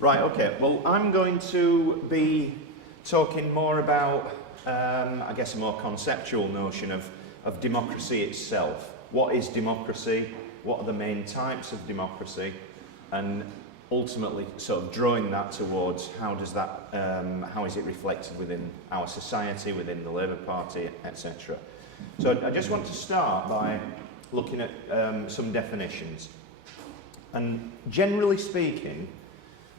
Right, okay. Well, I'm going to be talking more about, I guess, a more conceptual notion of democracy itself. What is democracy? What are the main types of democracy? And ultimately, sort of drawing that towards how does that, how is it reflected within our society, within the Labour Party, etc. So I just want to start by looking at some definitions. And generally speaking,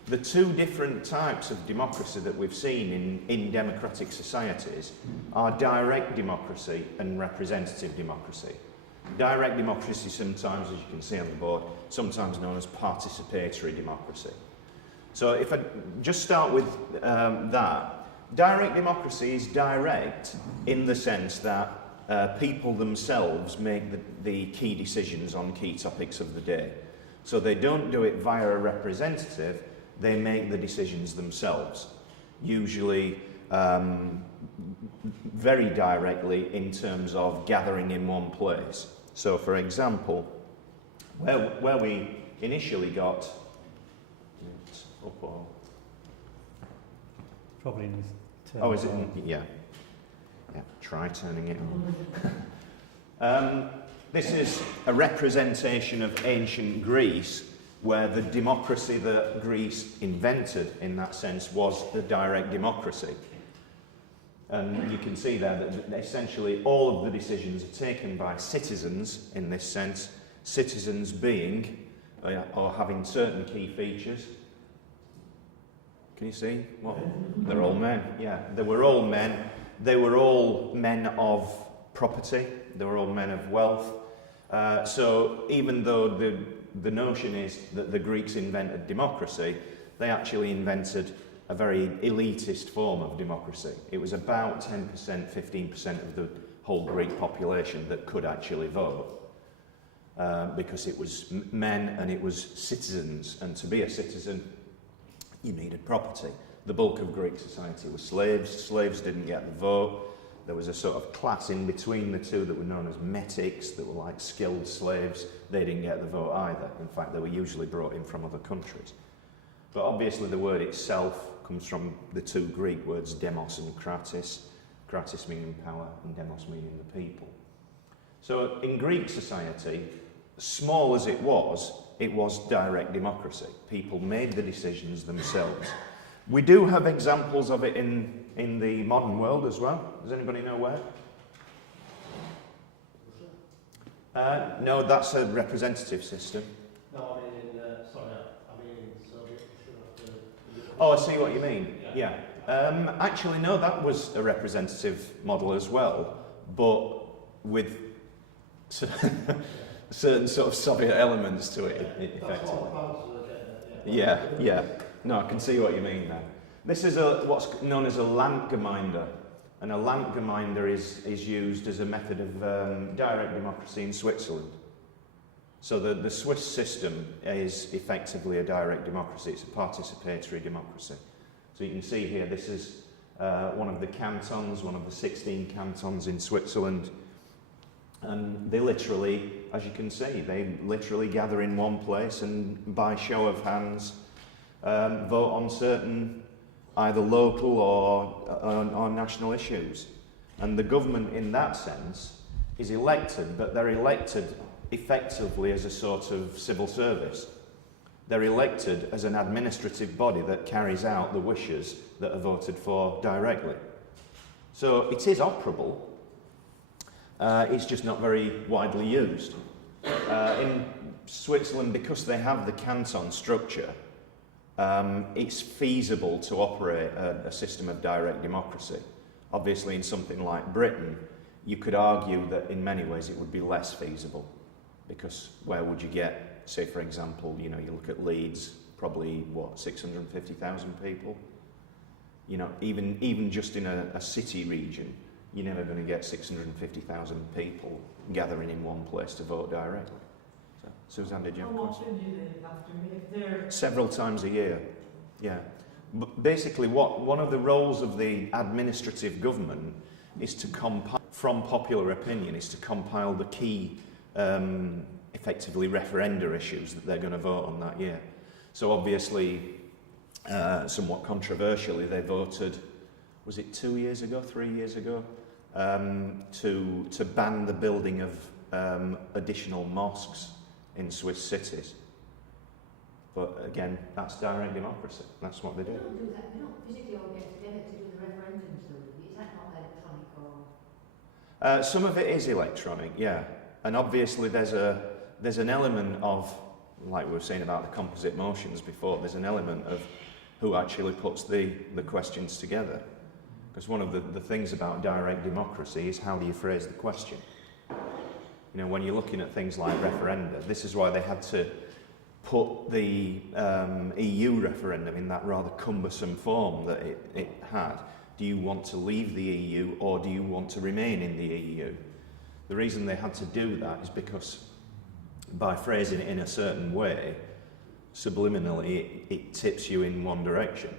the two different types of democracy that we've seen in democratic societies are direct democracy and representative democracy. Direct democracy, sometimes, as you can see on the board, sometimes known as participatory democracy. So if I just start with that, direct democracy is direct in the sense that people themselves make the key decisions on key topics of the day. So they don't do it via a representative, they make the decisions themselves, usually very directly in terms of gathering in one place. So for example, where we initially got, probably in this. Oh, is it? Yeah. Yeah, try turning it on. This is a representation of ancient Greece, where the democracy that Greece invented, in that sense, was a direct democracy. And you can see there that essentially all of the decisions are taken by citizens, in this sense, citizens being, or having certain key features. Can you see? What? They're all men, yeah. They were all men. They were all men of property. They were all men of wealth. So even though the notion is that the Greeks invented democracy, they actually invented a very elitist form of democracy. It was about 10%, 15% of the whole Greek population that could actually vote, because it was men and it was citizens, and to be a citizen, you needed property. The bulk of Greek society was slaves. Slaves didn't get the vote. There was a sort of class in between the two that were known as metics, that were like skilled slaves. They didn't get the vote either. In fact, they were usually brought in from other countries. But obviously the word itself comes from the two Greek words demos and kratis. Kratis meaning power and demos meaning the people. So in Greek society, small as it was direct democracy. People made the decisions themselves. We do have examples of it in the modern world as well. Does anybody know where? No, that's a representative system. No, I mean in Soviet. Oh, I see what you mean. Yeah. Actually, no, that was a representative model as well, but with certain sort of Soviet elements to it, effectively. Yeah. No, I can see what you mean there. This is what's known as a Landgemeinde, and a Landgemeinde is used as a method of direct democracy in Switzerland. So the Swiss system is effectively a direct democracy. It's a participatory democracy. So you can see here, this is one of the cantons, one of the 16 cantons in Switzerland. And they literally, as you can see, they literally gather in one place and by show of hands vote on certain either local or national issues. And the government in that sense is elected, but they're elected effectively as a sort of civil service. They're elected as an administrative body that carries out the wishes that are voted for directly. So it is operable, it's just not very widely used. In Switzerland, because they have the canton structure, it's feasible to operate a system of direct democracy. Obviously, in something like Britain, you could argue that in many ways it would be less feasible, because where would you get, say for example, you look at Leeds, probably 650,000 people. Even just in a city region, you're never going to get 650,000 people gathering in one place to vote directly. Suzanne, did you have a question? How often do they have to meet? If they're... Several times a year, yeah. But basically, one of the roles of the administrative government is to compile, from popular opinion, is to compile the key, effectively referenda issues that they're going to vote on that year. So obviously, somewhat controversially, they voted, was it 2 years ago, 3 years ago, to ban the building of additional mosques in Swiss cities. But again, that's direct democracy. That's what they We do. don't do that. We don't physically all get together to do the referendums, though. Is that not electronic or? Some of it is electronic, yeah, and obviously there's an element of, like we were saying about the composite motions before, there's an element of who actually puts the questions together. Because one of the things about direct democracy is how do you phrase the question. You know, when you're looking at things like referenda, this is why they had to put the EU referendum in that rather cumbersome form that it had. Do you want to leave the EU or do you want to remain in the EU? The reason they had to do that is because by phrasing it in a certain way, subliminally it tips you in one direction.